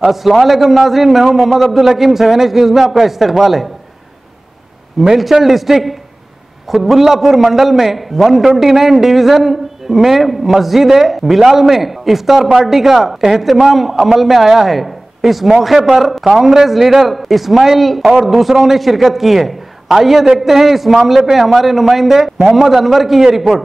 अस्सलाम वालेकुम नाजरीन, मैं हूं मोहम्मद अब्दुल हकीम। 7H न्यूज़ में आपका इस्तकबाल है। मेलचल डिस्ट्रिक्ट खुतबुल्लापुर मंडल में 129 डिवीज़न में मस्जिद बिलाल में इफ्तार पार्टी का एहतमाम अमल में आया है। इस मौके पर कांग्रेस लीडर इस्माइल और दूसरों ने शिरकत की है। आइए देखते हैं इस मामले पे हमारे नुमाइंदे मोहम्मद अनवर की ये रिपोर्ट।